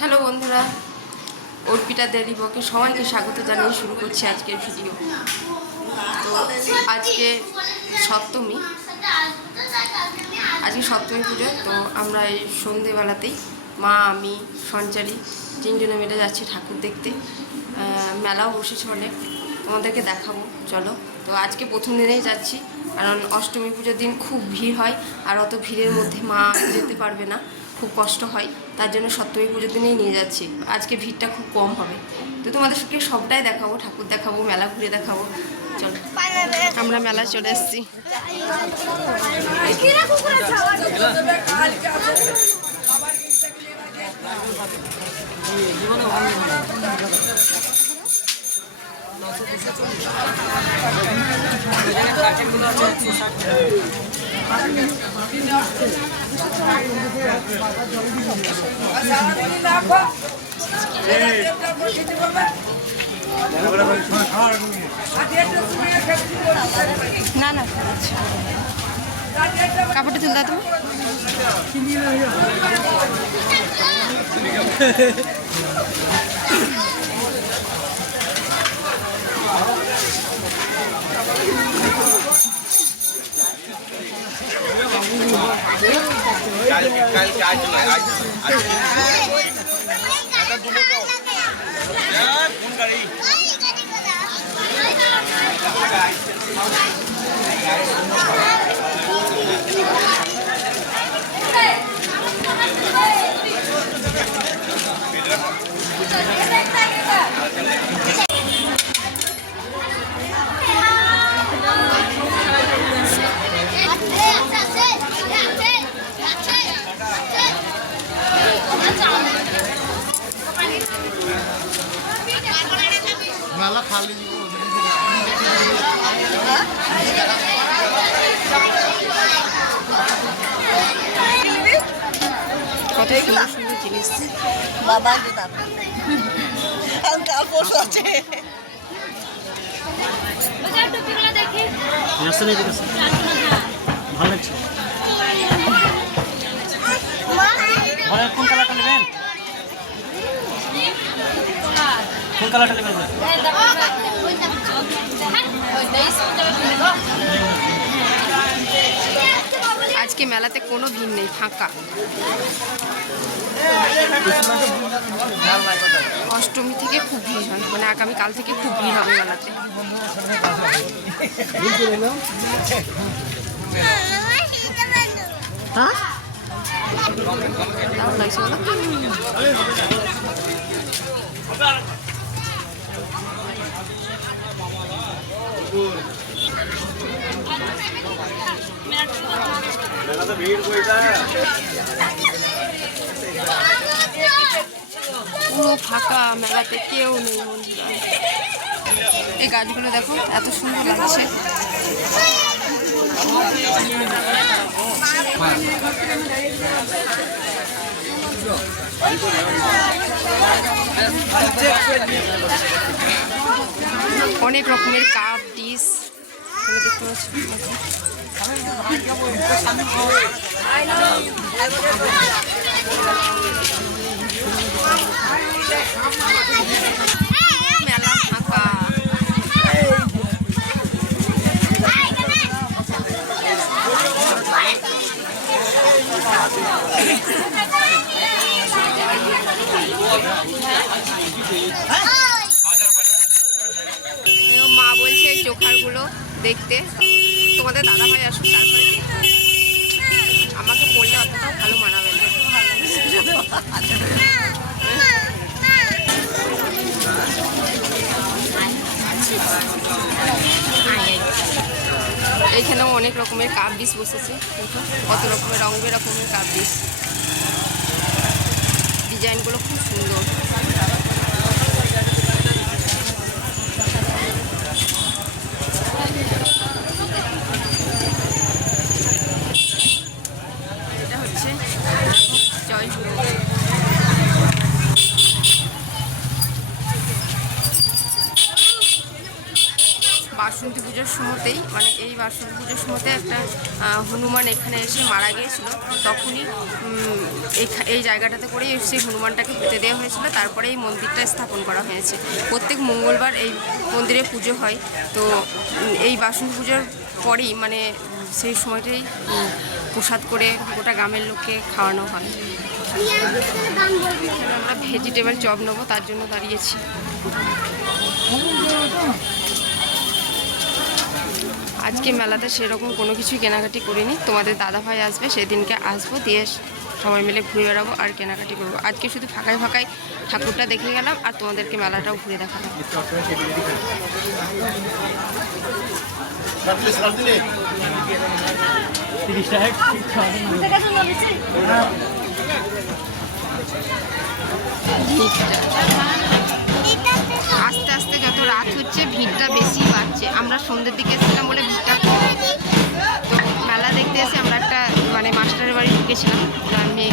Hello বন্ধুরা, অর্পিতা দেরি বকে সবাইকে স্বাগত জানিয়ে শুরু করছি আজকের ভিডিও। তো আজকে সপ্তমী, পুজো। তো আমরা এই সন্ধেবেলাতেই মা, আমি, সঞ্চারী তিনজনে মিলে যাচ্ছি ঠাকুর দেখতে। মেলাও বসেছে অনেক, তোমাদেরকে দেখাবো, চলো। তো আজকে প্রথম দিনেই যাচ্ছি, কারণ অষ্টমী পুজোর দিন খুব ভিড় হয়, আর অত ভিড়ের মধ্যে মা যেতে পারবে না, খুব কষ্ট হয়। তার জন্য সপ্তমী পুজোর দিনেই নিয়ে যাচ্ছি। আজকে ভিড়টা খুব কম হবে। তো তোমাদেরকে সবটাই দেখাবো, ঠাকুর দেখাবো, মেলা ঘুরে দেখাবো, চলো। আমরা মেলায় চলে এসেছি। না না, কাপড়টা তুলতে তুমি। মেলা খালি কত সুন্দর সুন্দর জিনিস। বাবা পশু আছে। ভালো লাগছে। কোন কালারটা নেবেন? কোন কালারটা নেবেন? আজকে মেলাতে কোনো ভিড় নেই, ফাঁকা। অষ্টমী থেকে খুব ভিড় হয়, মানে আগামীকাল থেকে খুব ভিড় হবে মেলাতে। দারুণ লাগছে বলো? পুরো ফাঁকা, মেলাতে কেউ নেই বন্ধুরা। এই গাছগুলো দেখো, এত সুন্দর লাগছে। অনেক রকমের কাপ, ডিশ দেখতে পাচ্ছি। মেলা ফাঁকা। মা বলছে এই চোখারগুলো দেখতে, তোমাদের দাদা ভাই আসুন তারপরে দেখবো। আমাকে পড়লে অতটাও ভালো মানাবে না। এইখানেও অনেক রকমের কাপ ডিশ বসেছে, কত রকমের রং বেরকমের কাপ ডিশ। ডিজাইনগুলো খুব সুন্দর। এটা হচ্ছে জয় গুরু। বাসন্তী বাসন্তী পুজোর সময়তেই মানে এই বাসন্তী পুজোর সময়তে একটা হনুমান এখানে এসে মারা গিয়েছিল। তখনই এই জায়গাটাতে করেই সেই হনুমানটাকে পুঁতে দেওয়া হয়েছিল, তারপরে এই মন্দিরটা স্থাপন করা হয়েছে। প্রত্যেক মঙ্গলবার এই মন্দিরে পুজো হয়। তো এই বাসন্তী পুজোর পরেই মানে সেই সময়টাই প্রসাদ করে গোটা গ্রামের লোককে খাওয়ানো হয়। এখানে আমরা ভেজিটেবল চপ নেবো, তার জন্য দাঁড়িয়েছি। আজকে মেলাতে সেরকম কোনো কিছুই কেনাকাটি করিনি। তোমাদের দাদাভাই আসবে, সেদিনকে আসবো, দিয়ে সবাই মিলে ঘুরে বেড়াবো আর কেনাকাটি করবো। আজকে শুধু ফাঁকায় ফাঁকায় ঠাকুরটা দেখে গেলাম আর তোমাদেরকে মেলাটাও ঘুরে দেখালাম। আস্তে আস্তে যত রাত হচ্ছে ভিড়টা বেশি বাড়ছে। আমরা সন্ধ্যের দিকে এসেছিলাম বলে ভিড়টা কম। তো মেলা দেখতে এসে আমরা একটা মানে মাস্টারের বাড়ি ঢুকেছিলাম মেয়ে